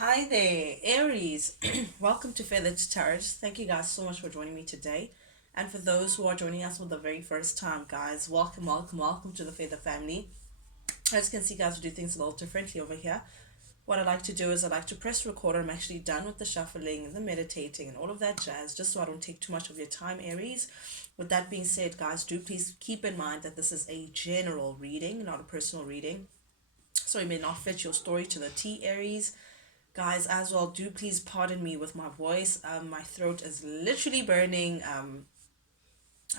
Hi there, Aries. Welcome to Feathered Tarot. Thank you guys so much for joining me today. And for those who are joining us for the very first time, guys, welcome to the Feather family. As you can see, guys, we do things a little differently over here. What I like to do is I like to press record. I'm actually done with the shuffling and the meditating and all of that jazz, just so I don't take too much of your time, Aries. With that being said, guys, do please keep in mind that this is a general reading, not a personal reading. So it may not fit your story to the T, Aries. Guys, as well, do please pardon me with my voice. My throat is literally burning.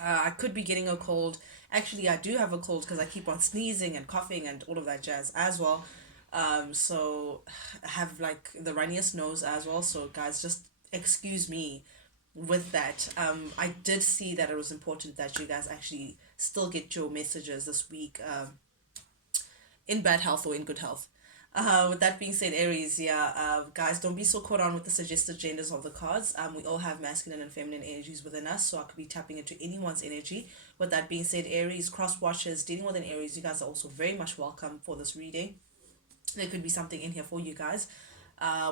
I could be getting a cold. Actually, I do have a cold because I keep on sneezing and coughing and all of that jazz as well. So I have like the runniest nose as well. So guys, just excuse me with that. I did see that it was important that you guys actually still get your messages this week. In bad health or in good health. With that being said, Aries, yeah, guys, don't be so caught on with the suggested genders of the cards. We all have masculine and feminine energies within us, so I could be tapping into anyone's energy. With that being said, Aries, cross watchers, dealing with an Aries, you guys are also very much welcome for this reading. There could be something in here for you guys.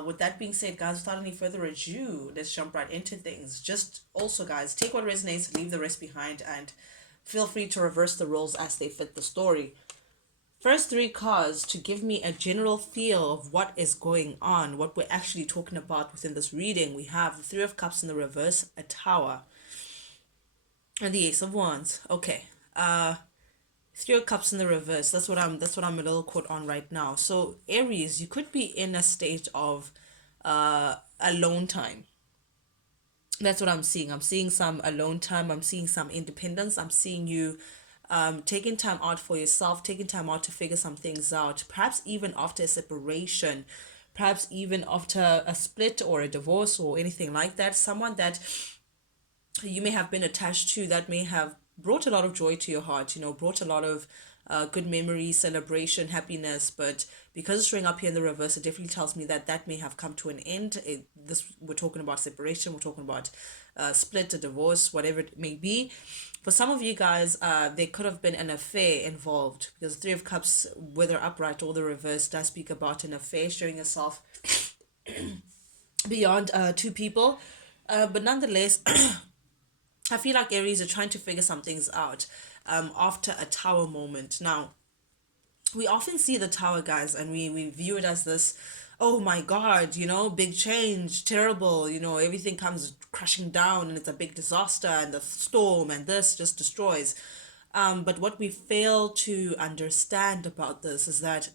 With that being said, guys, without any further ado, let's jump right into things. Just also, guys, take what resonates, leave the rest behind, and feel free to reverse the roles as they fit the story. First three cards to give me a general feel of what is going on, what we're actually talking about within this reading. We have the Three of Cups in the reverse, a Tower, and the Ace of Wands. Okay. Three of Cups in the reverse. That's what I'm a little caught on right now. So Aries, you could be in a state of alone time. That's what I'm seeing. I'm seeing some alone time. I'm seeing some independence. I'm seeing you taking time out for yourself, taking time out to figure some things out, perhaps even after a separation, perhaps even after a split or a divorce or anything like that. Someone that you may have been attached to that may have brought a lot of joy to your heart, brought a lot of good memories, celebration, happiness. But because it's showing up here in the reverse, it definitely tells me that that may have come to an end. We're talking about separation, we're talking about split, a divorce, whatever it may be. For some of you guys, there could have been an affair involved, because Three of Cups, whether upright or the reverse, does speak about an affair, showing yourself beyond two people. But nonetheless, I feel like Aries are trying to figure some things out after a tower moment. Now, we often see the tower, guys, and we view it as this, oh my God, big change, terrible, everything comes crashing down and it's a big disaster and the storm and this just destroys. But what we fail to understand about this is that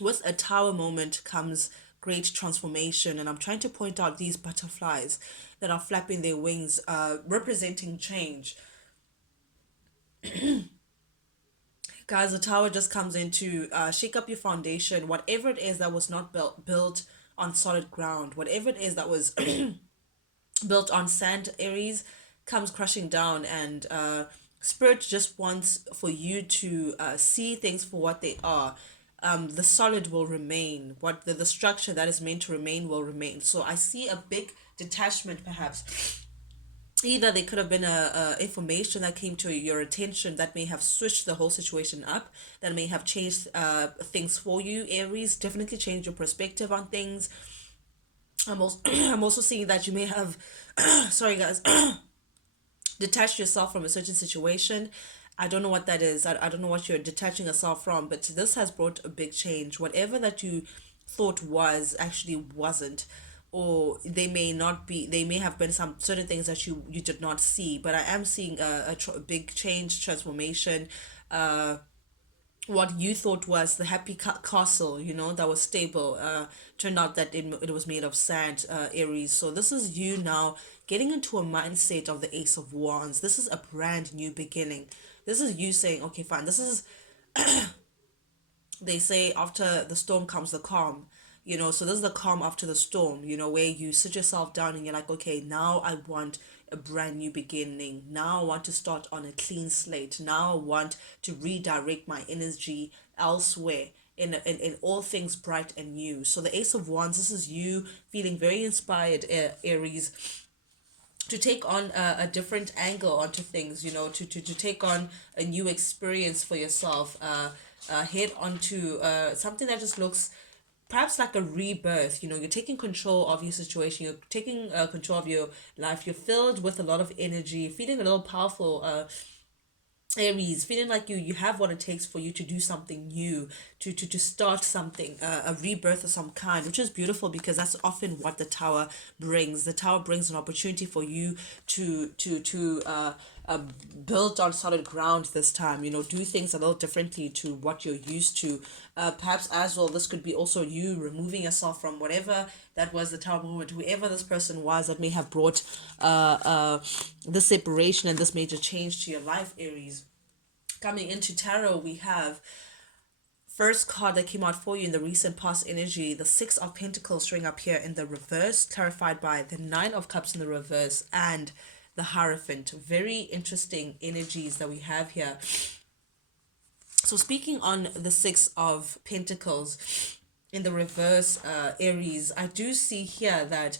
with a tower moment comes great transformation. And I'm trying to point out these butterflies that are flapping their wings, representing change. Guys, the tower just comes in to shake up your foundation, whatever it is that was not built on solid ground, whatever it is that was built on sand, Aries, comes crashing down. And Spirit just wants for you to see things for what they are. The solid will remain. What the structure that is meant to remain will remain. So I see a big detachment, perhaps. Either there could have been a information that came to your attention that may have switched the whole situation up, that may have changed things for you, Aries. Definitely change your perspective on things. I'm also seeing that you may have, sorry guys, detached yourself from a certain situation. I don't know what that is. I don't know what you're detaching yourself from, but this has brought a big change. Whatever that you thought was actually wasn't, or they may not be. They may have been some certain things that you did not see. But I am seeing a big change, transformation. What you thought was the happy castle, that was stable, turned out that it was made of sand, Aries. So this is you now getting into a mindset of the Ace of Wands. This is a brand new beginning. This is you saying, okay, fine, this is, they say after the storm comes the calm. So this is the calm after the storm, where you sit yourself down and you're like, okay, now I want a brand new beginning. Now I want to start on a clean slate. Now I want to redirect my energy elsewhere in all things bright and new. So the Ace of Wands, this is you feeling very inspired, Aries, to take on a different angle onto things, to take on a new experience for yourself, head onto something that just looks perhaps like a rebirth. You're taking control of your situation, you're taking control of your life, you're filled with a lot of energy, feeling a little powerful, Aries, feeling like you have what it takes for you to do something new, to start something, a rebirth of some kind, which is beautiful because that's often what the tower brings. The tower brings an opportunity for you to uh, build on solid ground this time. Do things a little differently to what you're used to. Perhaps as well, this could be also you removing yourself from whatever that was the tower moment, whoever this person was that may have brought this separation and this major change to your life, Aries. Coming into tarot, we have first card that came out for you in the recent past energy, the Six of Pentacles showing up here in the reverse, clarified by the Nine of Cups in the reverse and the Hierophant. Very interesting energies that we have here. So speaking on the Six of Pentacles in the reverse, Aries, I do see here that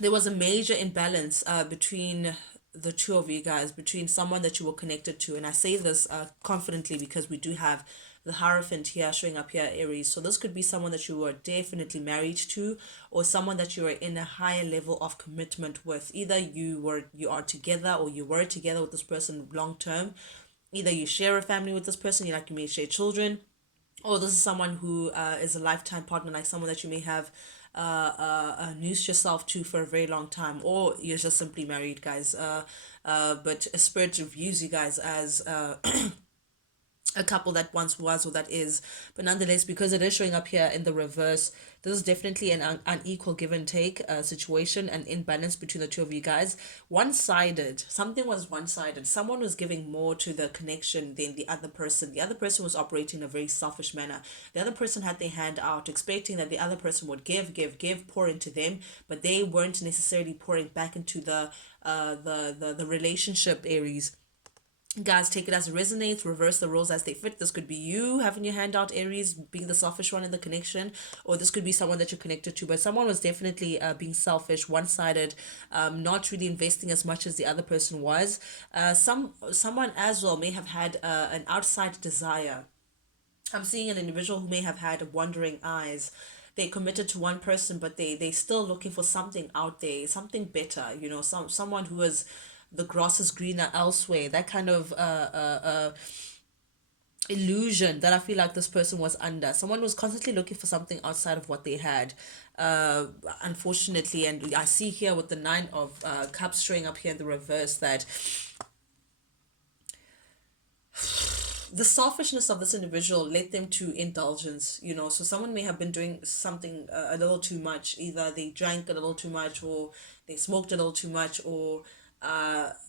there was a major imbalance between the two of you guys, between someone that you were connected to. And I say this confidently because we do have the Hierophant here showing up here, Aries. So this could be someone that you were definitely married to, or someone that you are in a higher level of commitment with. Either you are together, or you were together with this person long term. Either you share a family with this person, you may share children, or this is someone who is a lifetime partner, like someone that you may have nursed yourself to for a very long time, or you're just simply married, guys. But a spirit views you guys as a couple that once was or that is, but nonetheless, because it is showing up here in the reverse, this is definitely an unequal give and take situation, and imbalance between the two of you guys. One-sided, something was one-sided. Someone was giving more to the connection than the other person. The other person was operating in a very selfish manner. The other person had their hand out, expecting that the other person would give, pour into them, but they weren't necessarily pouring back into the relationship, Aries. Guys, take it as it resonates, reverse the roles as they fit. This could be you having your hand out, Aries, being the selfish one in the connection, or this could be someone that you're connected to, but someone was definitely being selfish, one-sided, not really investing as much as the other person was. Someone as well may have had an outside desire. I'm seeing an individual who may have had wandering eyes. They committed to one person, but they still looking for something out there, something better. Someone who is the grass is greener elsewhere. That kind of illusion that I feel like this person was under. Someone was constantly looking for something outside of what they had. Unfortunately, and I see here with the Nine of Cups showing up here in the reverse that the selfishness of this individual led them to indulgence. So someone may have been doing something a little too much. Either they drank a little too much, or they smoked a little too much, or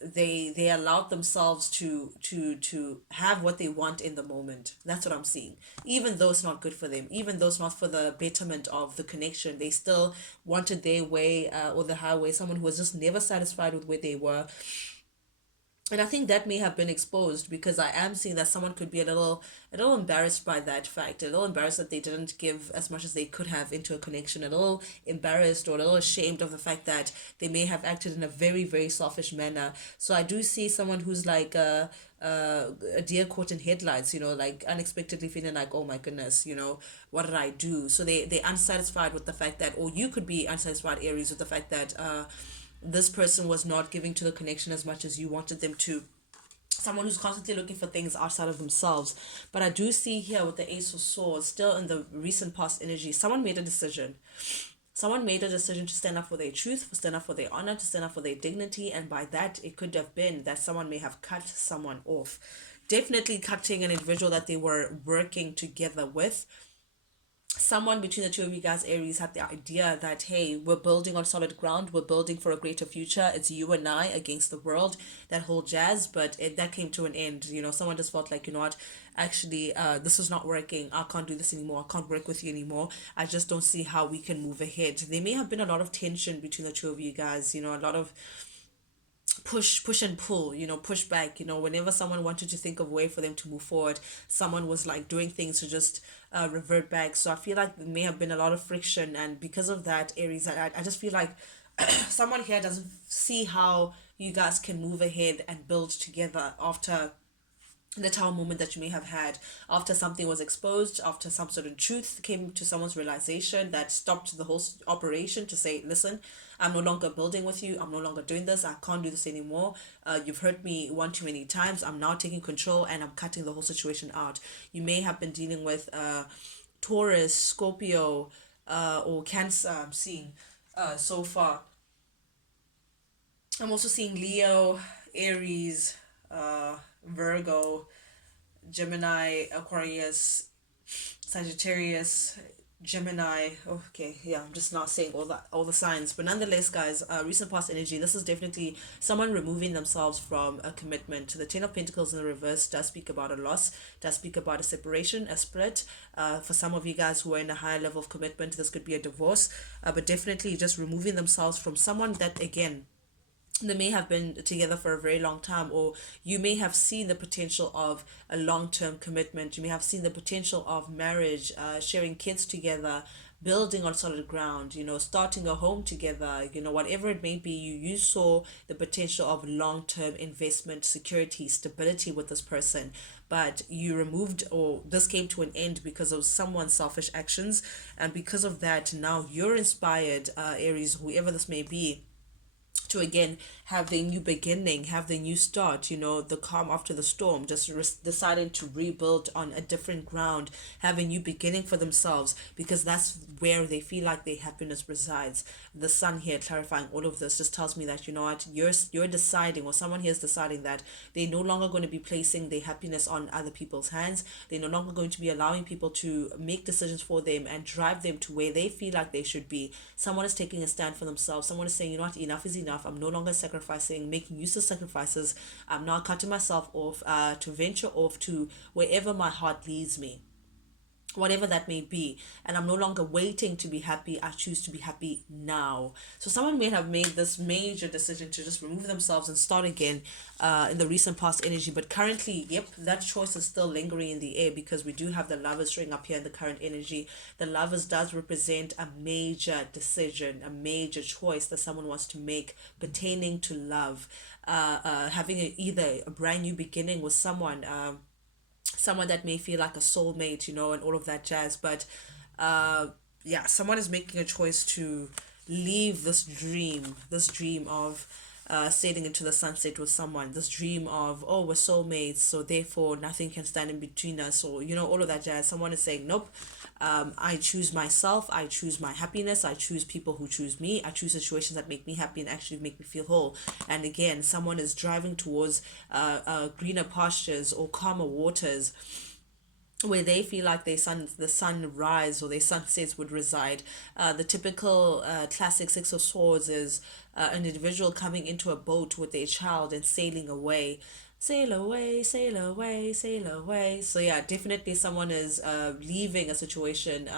they allowed themselves to have what they want in the moment. That's what I'm seeing. Even though it's not good for them, even though it's not for the betterment of the connection, they still wanted their way, or the highway. Someone who was just never satisfied with where they were. And I think that may have been exposed, because I am seeing that someone could be a little embarrassed by that fact, a little embarrassed that they didn't give as much as they could have into a connection, a little embarrassed or a little ashamed of the fact that they may have acted in a very, very selfish manner. So I do see someone who's like a deer caught in headlights, like unexpectedly feeling like, oh my goodness, what did I do? So they're unsatisfied with the fact that, or you could be unsatisfied, Aries, with the fact that this person was not giving to the connection as much as you wanted them to. Someone who's constantly looking for things outside of themselves. But I do see here with the Ace of Swords, still in the recent past energy, someone made a decision. Someone made a decision to stand up for their truth, to stand up for their honor, to stand up for their dignity. And by that, it could have been that someone may have cut someone off. Definitely cutting an individual that they were working together with. Someone between the two of you guys, Aries, had the idea that, hey, we're building on solid ground, we're building for a greater future, it's you and I against the world, that whole jazz. But that came to an end. Someone just felt like, what, actually, this is not working, I can't do this anymore, I can't work with you anymore, I just don't see how we can move ahead. There may have been a lot of tension between the two of you guys, a lot of push and pull, push back. Whenever someone wanted to think of a way for them to move forward, someone was like doing things to just revert back. So I feel like there may have been a lot of friction, and because of that, Aries, I just feel like someone here doesn't see how you guys can move ahead and build together after the tower moment that you may have had after something was exposed, after some sort of truth came to someone's realization that stopped the whole operation to say, listen, I'm no longer building with you, I'm no longer doing this, I can't do this anymore. You've hurt me one too many times, I'm now taking control and I'm cutting the whole situation out. You may have been dealing with Taurus, Scorpio, or Cancer. I'm seeing so far. I'm also seeing Leo, Aries, Virgo, Gemini, Aquarius, Sagittarius, Gemini. Okay, yeah, I'm just not saying all the signs, but nonetheless, guys, recent past energy. This is definitely someone removing themselves from a commitment. The Ten of Pentacles in the reverse does speak about a loss, does speak about a separation, a split. For some of you guys who are in a higher level of commitment, this could be a divorce, but definitely just removing themselves from someone that again they may have been together for a very long time, or you may have seen the potential of a long-term commitment. You may have seen the potential of marriage, sharing kids together, building on solid ground, starting a home together, whatever it may be. You saw the potential of long-term investment, security, stability with this person, but you removed, or this came to an end because of someone's selfish actions. And because of that, now you're inspired, Aries, whoever this may be, to again have the new beginning, have the new start, the calm after the storm, just deciding to rebuild on a different ground, have a new beginning for themselves, because that's where they feel like their happiness resides. The sun here clarifying all of this just tells me that, what, you're deciding, or someone here is deciding that they're no longer going to be placing their happiness on other people's hands. They're no longer going to be allowing people to make decisions for them and drive them to where they feel like they should be. Someone is taking a stand for themselves. Someone is saying, what, enough is enough. I'm no longer sacrificing, making useless sacrifices. I'm now cutting myself off to venture off to wherever my heart leads me, whatever that may be. And I'm no longer waiting to be happy. I choose to be happy now. So someone may have made this major decision to just remove themselves and start again in the recent past energy, but currently, yep, that choice is still lingering in the air, because we do have the Lovers showing up here in the current energy. The Lovers does represent a major decision, a major choice that someone wants to make pertaining to love, having either a brand new beginning with someone, someone that may feel like a soulmate, and all of that jazz. But uh, yeah, someone is making a choice to leave this dream of sailing into the sunset with someone, this dream of, oh, we're soulmates, so therefore nothing can stand in between us, or all of that jazz. Someone is saying, nope, I choose myself, I choose my happiness, I choose people who choose me, I choose situations that make me happy and actually make me feel whole. And again, someone is driving towards greener pastures or calmer waters, where they feel like the sunrise or their sunsets would reside. The typical classic Six of Swords is an individual coming into a boat with their child and sailing away. Sail away, sail away, sail away. So yeah, definitely someone is leaving a situation,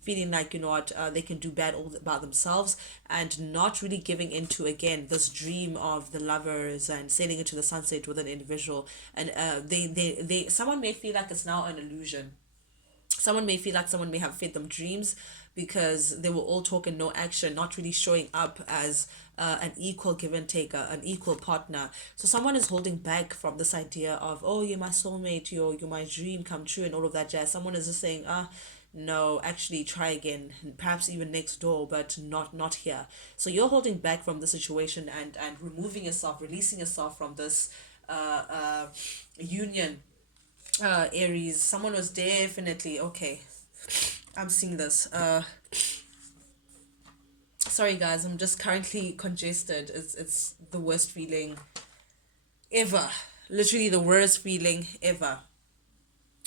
feeling like, what, they can do bad all about themselves, and not really giving into again this dream of the Lovers and sailing into the sunset with an individual. And someone may feel like it's now an illusion. Someone may feel like someone may have fed them dreams, because they were all talk and no action, not really showing up as an equal give and take, an equal partner. So someone is holding back from this idea of, oh, you're my soulmate, you're my dream come true, and all of that jazz. Someone is just saying, no, actually try again, perhaps even next door, but not here. So you're holding back from the situation, and removing yourself, releasing yourself from this union. Aries, someone was definitely okay. I'm seeing this. Sorry guys, I'm just currently congested. It's the worst feeling ever. Literally the worst feeling ever.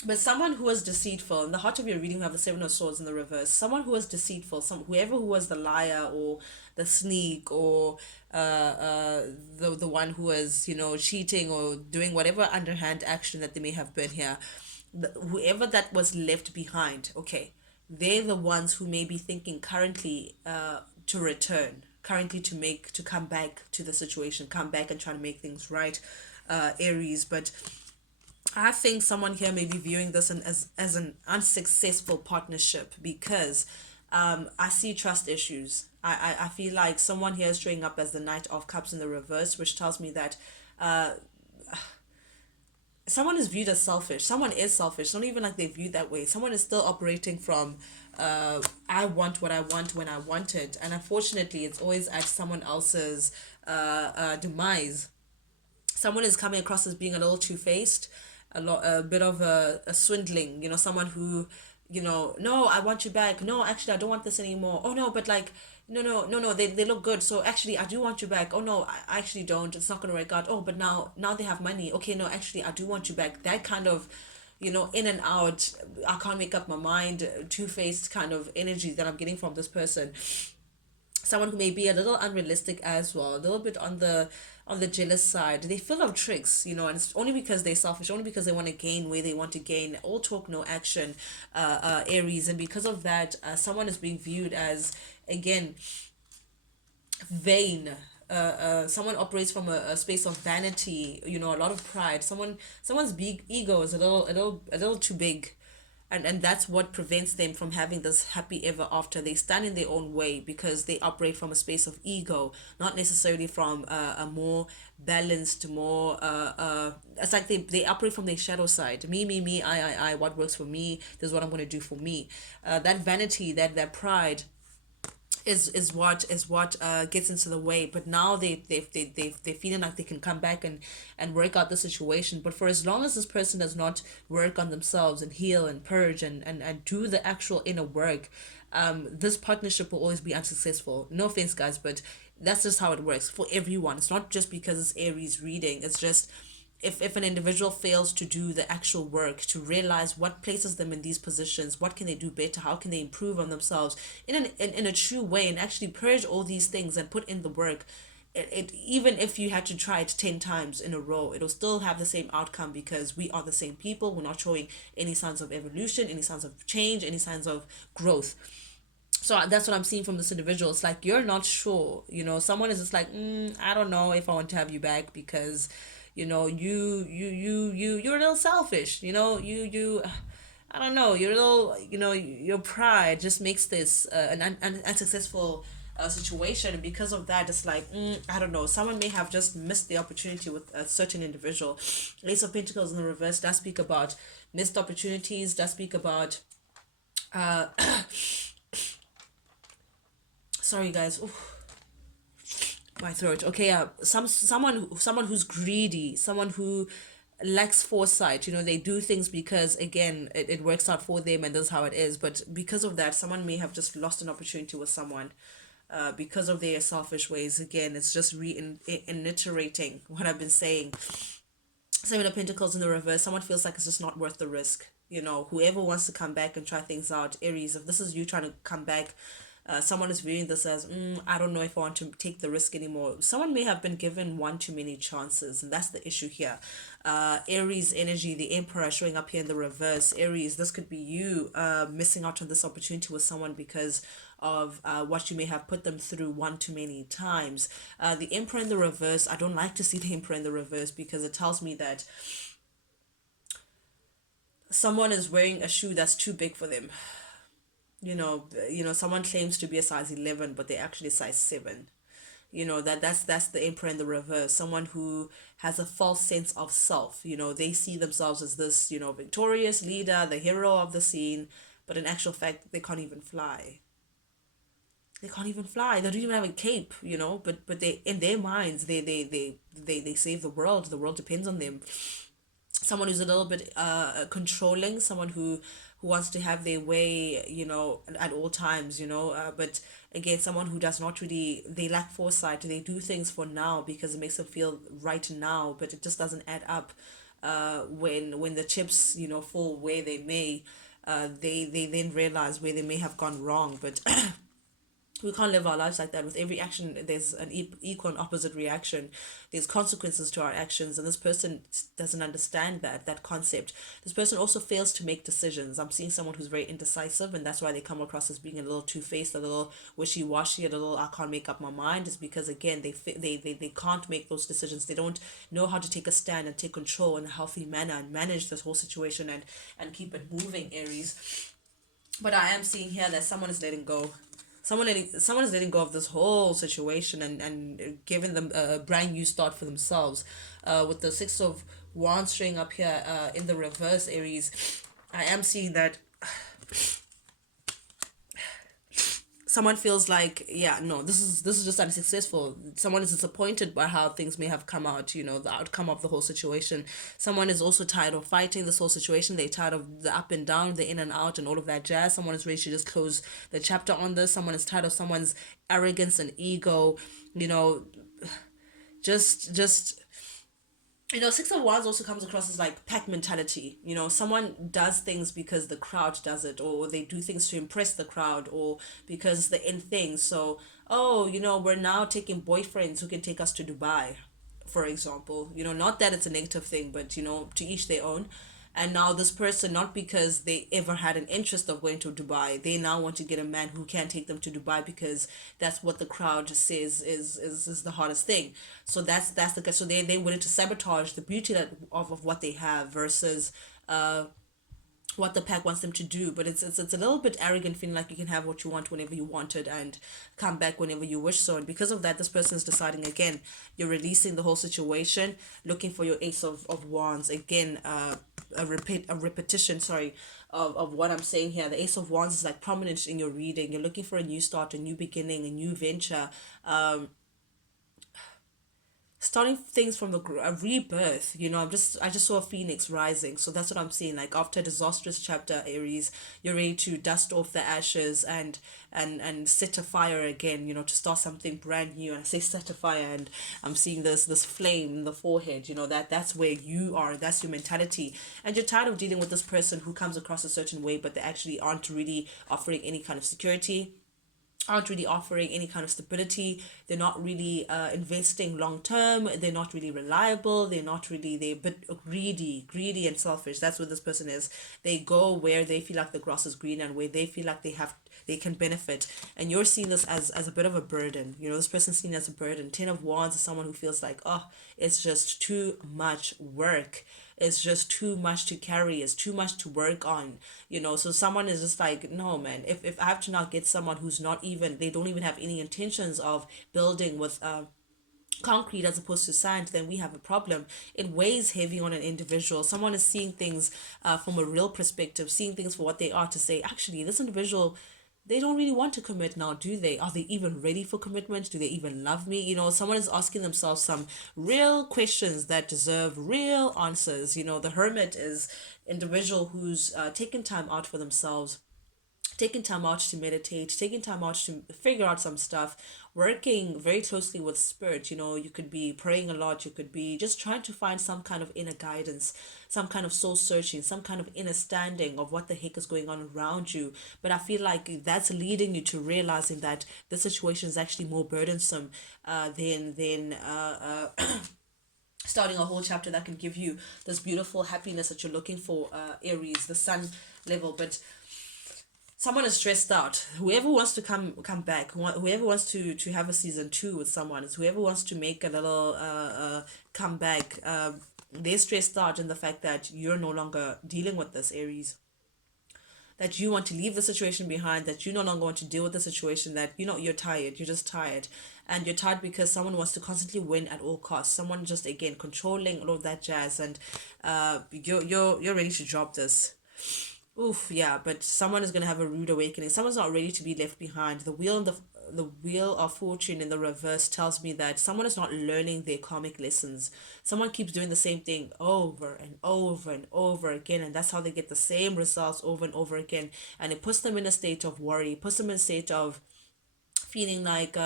But someone who was deceitful, in the heart of your reading, we have the Seven of Swords in the reverse. Someone who was deceitful, whoever who was the liar or the sneak, or the one who was, cheating or doing whatever underhand action that they may have been here, whoever that was left behind, okay, they're the ones who may be thinking currently to return, currently to come back to the situation, come back and try to make things right, Aries. But I think someone here may be viewing this as an unsuccessful partnership, because I see trust issues. I feel like someone here is showing up as the Knight of Cups in the reverse, which tells me that someone is viewed as selfish. Someone is selfish. Not even like they viewed that way. Someone is still operating from I want what I want when I want it, and unfortunately, it's always at someone else's demise. Someone is coming across as being a little two-faced, a bit of a swindling, someone who, no, I want you back, no, actually I don't want this anymore, oh no, but like, no, they look good, so actually I do want you back, oh no, I actually don't, it's not going to work out, oh, but now they have money, okay, no, actually I do want you back. That kind of, in and out, I can't make up my mind, two-faced kind of energy that I'm getting from this person. Someone who may be a little unrealistic as well, a little bit on the jealous side. They full of tricks, and it's only because they're selfish, only because they want to gain where they want to gain. All talk, no action, Aries, and because of that, someone is being viewed as, again, vain. Someone operates from a space of vanity, a lot of pride. Someone's big ego is a little too big, and that's what prevents them from having this happy ever after. They stand in their own way because they operate from a space of ego, not necessarily from a more balanced, more it's like they operate from their shadow side. Me, I, what works for me, this is what I'm going to do for me. That vanity, that pride is what gets into the way. But now they're feeling like they can come back and work out the situation. But for as long as this person does not work on themselves and heal and purge and do the actual inner work, this partnership will always be unsuccessful. No offense, guys, but that's just how it works for everyone. It's not just because it's Aries reading. It's just, if an individual fails to do the actual work, to realize what places them in these positions, what can they do better, how can they improve on themselves in a true way, and actually purge all these things and put in the work, even if you had to try it 10 times in a row, it'll still have the same outcome, because we are the same people. We're not showing any signs of evolution, any signs of change, any signs of growth. So that's what I'm seeing from this individual. It's like you're not sure. Someone is just like, I don't know if I want to have you back, because you're a little selfish. I don't know, you're a little, your pride just makes this an unsuccessful situation. And because of that, it's like, I don't know, someone may have just missed the opportunity with a certain individual. Ace of Pentacles in the reverse does speak about missed opportunities, does speak about uh sorry guys. Oof, my throat. Okay, someone who's greedy, someone who lacks foresight. They do things because, again, it works out for them, and that's how it is. But because of that, someone may have just lost an opportunity with someone, because of their selfish ways. Again, it's just reiterating what I've been saying. Seven of Pentacles in the reverse, someone feels like it's just not worth the risk. Whoever wants to come back and try things out, Aries, if this is you trying to come back, someone is viewing this as, I don't know if I want to take the risk anymore. Someone may have been given one too many chances, and that's the issue here. Aries energy, the Emperor showing up here in the reverse. Aries, this could be you missing out on this opportunity with someone because of what you may have put them through one too many times. The Emperor in the reverse, I don't like to see the Emperor in the reverse, because it tells me that someone is wearing a shoe that's too big for them. Someone claims to be a size 11, but they're actually size 7. That's the Emperor in the reverse. Someone who has a false sense of self. They see themselves as this, victorious leader, the hero of the scene, but in actual fact, they can't even fly. They can't even fly. They don't even have a cape, but they, in their minds, they save the world. The world depends on them. Someone who's a little bit controlling, someone who wants to have their way, at all times, but again, someone who does not really, they lack foresight. They do things for now because it makes them feel right now, but it just doesn't add up when the chips, fall where they may. They then realize where they may have gone wrong. But we can't live our lives like that. With every action, there's an equal and opposite reaction. There's consequences to our actions, and this person doesn't understand that concept. This person also fails to make decisions. I'm seeing someone who's very indecisive, and that's why they come across as being a little two-faced, a little wishy-washy, a little, I can't make up my mind. It's because, again, they can't make those decisions. They don't know how to take a stand and take control in a healthy manner and manage this whole situation and keep it moving, Aries. But I am seeing here that someone is letting go. Someone is letting go of this whole situation and giving them a brand new start for themselves. With the Wands showing up here in the reverse, Aries. I am seeing that someone feels like, yeah, no, this is just unsuccessful. Someone is disappointed by how things may have come out, the outcome of the whole situation. Someone is also tired of fighting this whole situation. They're tired of the up and down, the in and out, and all of that jazz. Someone is ready to just close the chapter on this. Someone is tired of someone's arrogance and ego, you know just Six of Wands also comes across as like pack mentality. Someone does things because the crowd does it, or they do things to impress the crowd, or because it's the in thing. So, oh, we're now taking boyfriends who can take us to Dubai, for example. Not that it's a negative thing, but to each their own. And now this person, not because they ever had an interest of going to Dubai, they now want to get a man who can take them to Dubai because that's what the crowd says is the hardest thing. So that's the case. So they're willing to sabotage the beauty of what they have versus what the pack wants them to do. But it's a little bit arrogant, feeling like you can have what you want whenever you want it and come back whenever you wish. So, and because of that, this person is deciding again, you're releasing the whole situation, looking for your Ace of Wands again. A repetition, sorry, of what I'm saying here. The Ace of Wands is like prominent in your reading. You're looking for a new start, a new beginning, a new venture, starting things from a rebirth. I just saw a phoenix rising, so that's what I'm seeing. Like after a disastrous chapter, Aries, you're ready to dust off the ashes and set a fire again, to start something brand new. And I say set a fire, and I'm seeing this flame in the forehead. That's where you are. That's your mentality. And you're tired of dealing with this person who comes across a certain way, but they actually aren't really offering any kind of security, aren't really offering any kind of stability. They're not really investing long term. They're not really reliable. They're a bit greedy and selfish. That's what this person is. They go where they feel like the grass is green and where they feel like they can benefit. And you're seeing this as a bit of a burden. This person's seen as a burden. 10 of Wands is someone who feels like, oh, it's just too much work. It's just too much to carry. It's too much to work on. So someone is just like, no, man, if I have to now get someone who's not even, they don't even have any intentions of building with concrete as opposed to sand, then we have a problem. It weighs heavy on an individual. Someone is seeing things from a real perspective, seeing things for what they are, to say, actually, this individual, they don't really want to commit now, do they? Are they even ready for commitment? Do they even love me? Someone is asking themselves some real questions that deserve real answers. The hermit is individual who's taken time out for themselves, taking time out to meditate, taking time out to figure out some stuff, working very closely with spirit. You could be praying a lot, you could be just trying to find some kind of inner guidance, some kind of soul searching, some kind of inner standing of what the heck is going on around you. But I feel like that's leading you to realizing that the situation is actually more burdensome than starting a whole chapter that can give you this beautiful happiness that you're looking for, Aries, the sun level. But someone is stressed out. Whoever wants to come back, whoever wants to have a season 2 with someone, is whoever wants to make a little comeback. They're stressed out in the fact that you're no longer dealing with this, Aries. That you want to leave the situation behind, that you no longer want to deal with the situation, that you're tired, you're just tired. And you're tired because someone wants to constantly win at all costs. Someone just, again, controlling all of that jazz, and you're ready to drop this. Oof, yeah, but someone is gonna have a rude awakening. Someone's not ready to be left behind. The wheel of fortune in the reverse tells me that someone is not learning their karmic lessons. Someone keeps doing the same thing over and over and over again, and that's how they get the same results over and over again. And it puts them in a state of worry, puts them in a state of feeling like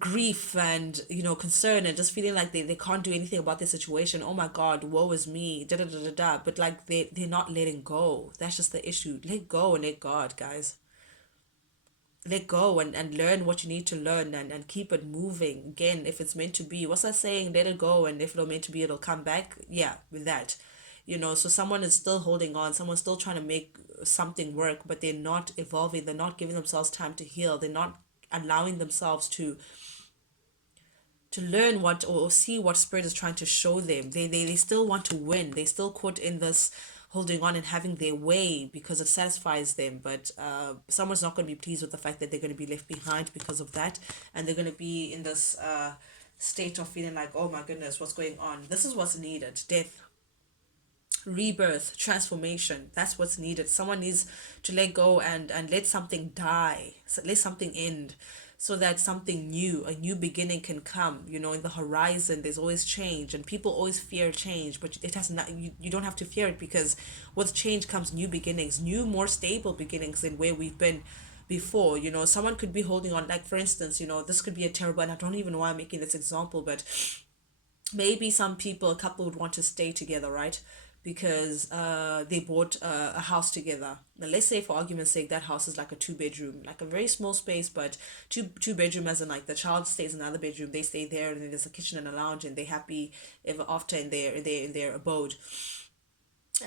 grief and concern, and just feeling like they can't do anything about their situation. Oh my god, woe is me, da da da da da. But like they're not letting go. That's just the issue. Let go and let God, guys. Let go and learn what you need to learn, and keep it moving. Again, if it's meant to be, what's that saying? Let it go, and if it's meant to be, it'll come back. Yeah, with that. So someone is still holding on, someone's still trying to make something work, but they're not evolving, they're not giving themselves time to heal, they're not allowing themselves to learn what, or see what spirit is trying to show them. They still want to win. They still caught in this holding on and having their way because it satisfies them. But someone's not going to be pleased with the fact that they're going to be left behind because of that. And they're going to be in this state of feeling like, oh my goodness, what's going on? This is what's needed. Death, rebirth, transformation. That's what's needed. Someone needs to let go and let something die. So let something end, so that something new, a new beginning can come. You know, in the horizon there's always change, and people always fear change, but it has not, you don't have to fear it, because with change comes new beginnings, new, more stable beginnings than where we've been before. You know, someone could be holding on, like for instance, you know, this could be a terrible, and I don't even know why I'm making this example, but maybe some people, a couple would want to stay together, right? Because they bought a house together. Now, let's say for argument's sake, that house is like a two-bedroom, like a very small space, but two bedroom, as in like the child stays in another bedroom, they stay there, and then there's a kitchen and a lounge, and they're happy ever after in their abode.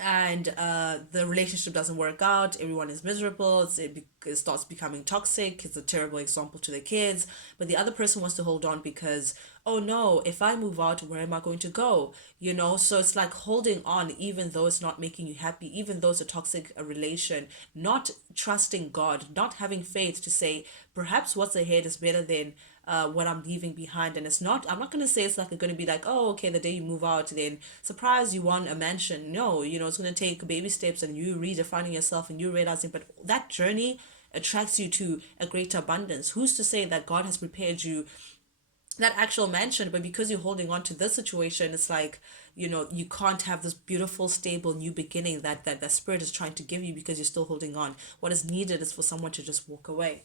And the relationship doesn't work out, everyone is miserable, it starts becoming toxic, it's a terrible example to the kids, but the other person wants to hold on because, oh no, if I move out, where am I going to go? You know, so it's like holding on even though it's not making you happy, even though it's a toxic relation, not trusting God, not having faith to say perhaps what's ahead is better than what I'm leaving behind. And it's not, I'm not going to say it's like going to be like, oh, okay, the day you move out, then surprise, you won a mansion. No, you know, it's going to take baby steps and you redefining yourself and you realizing, but that journey attracts you to a greater abundance. Who's to say that God has prepared you that actual mansion, but because you're holding on to this situation, it's like, you know, you can't have this beautiful, stable new beginning that spirit is trying to give you, because you're still holding on. What is needed is for someone to just walk away,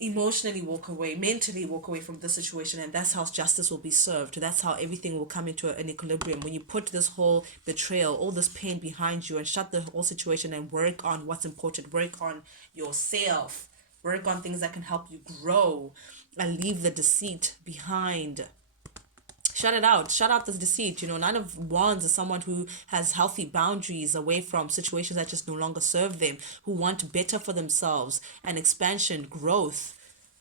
emotionally walk away, mentally walk away from the situation, and that's how justice will be served. That's how everything will come into an equilibrium. When you put this whole betrayal, all this pain behind you, and shut the whole situation and work on what's important, work on yourself, work on things that can help you grow, and leave the deceit behind. Shut it out. Shut out this deceit. You know, Nine of Wands is someone who has healthy boundaries away from situations that just no longer serve them, who want better for themselves, and expansion, growth,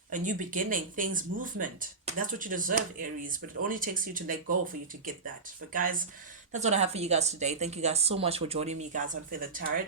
a new beginning, things, movement. That's what you deserve, Aries, but it only takes you to let go for you to get that. But guys, that's what I have for you guys today. Thank you guys so much for joining me, guys, on Feather Tarot.